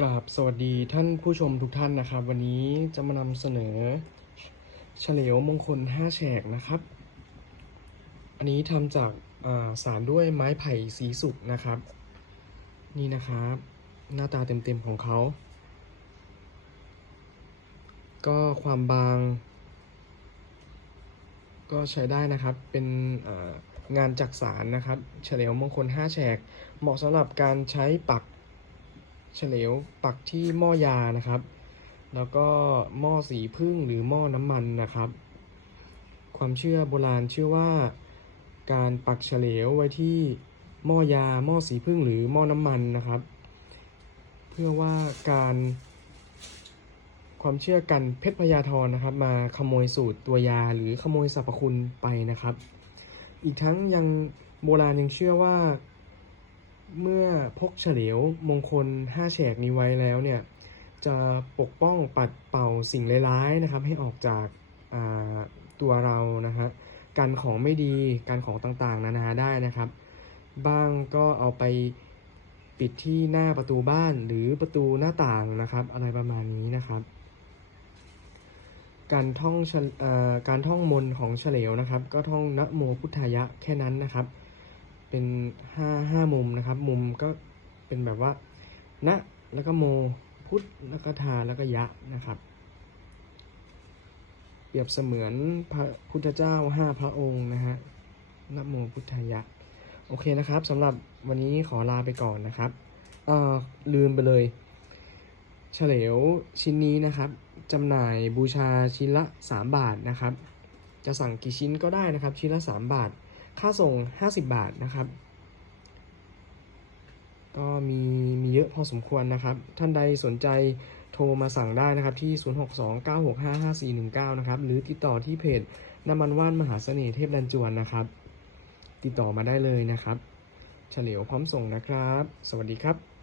กราบสวัสดีท่านผู้ชมทุกท่านนะครับ วันนี้จะมานำเสนอเฉลวมงคล 5 แฉกนะครับ อันนี้ทำจากาสารด้วยไม้ไผ่สีสุกนะครับ นี่นะครับ หน้าตาเต็มๆของเขา ก็ความบาง ก็ใช้ได้นะครับเป็นางานจักสารนะครับ เฉลวมงคล 5 แฉก เหมาะสำหรับการใช้ปัก เฉลวปักที่หม้อยานะครับ แล้วก็หม้อสีพึ่งหรือหม้อน้ำมันนะครับ ความเชื่อโบราณเชื่อว่าการปักเฉลวไว้ที่หม้อยาหม้อสีพึ่งหรือหม้อน้ำมันนะครับ เพื่อว่าการความเชื่อกันเพชรพญาธรนะครับ มาขโมยสูตรตัวยาหรือขโมยสรรพคุณไปนะครับ อีกทั้งยังโบราณยังเชื่อว่า เมื่อพกเฉลียวมงคล 5 แฉกนี้ไว้แล้วเนี่ย จะปกป้องปัดเป่าสิ่งร้ายๆนะครับ ให้ออกจากาตัวเรานะฮะการของไม่ดีการของต่างๆ นานาได้นะครับ บ้างก็เอาไปปิดที่หน้าประตูบ้านหรือประตูหน้าต่างนะครับ อะไรประมาณนี้นะครับ การท่องการท่องมนของเฉลวนะครับ ก็ท่องนะโมพุทธายะแค่นั้นนะครับ เป็นห้าห้ามุมนะครับ มุมก็เป็นแบบว่านะแล้วก็โมพุทธแล้วก็ทาแล้วก็ยะนะครับ เปรียบเสมือนพระพุทธเจ้าห้าพระองค์นะฮะนะโมพุทธายะ โอเคนะครับสำหรับวันนี้ขอลาไปก่อนนะครับเอ่อลืมไปเลย เฉลวชิ้นนี้นะครับจำหน่ายบูชาชิ้นละ 3 บาทนะครับ จะสั่งกี่ชิ้นก็ได้นะครับ ชิ้นละ 3 บาท ค่าส่ง 50 บาทนะครับ ก็มีมีเยอะพอสมควรนะครับ ท่านใดสนใจโทรมาสั่งได้นะครับที่ 0629655419 นะครับ หรือติดต่อที่เพจน้ำมันว่านมหาเสน่ห์เทพดันจวนนะครับ ติดต่อมาได้เลยนะครับ เฉลียวพร้อมส่งนะครับ สวัสดีครับ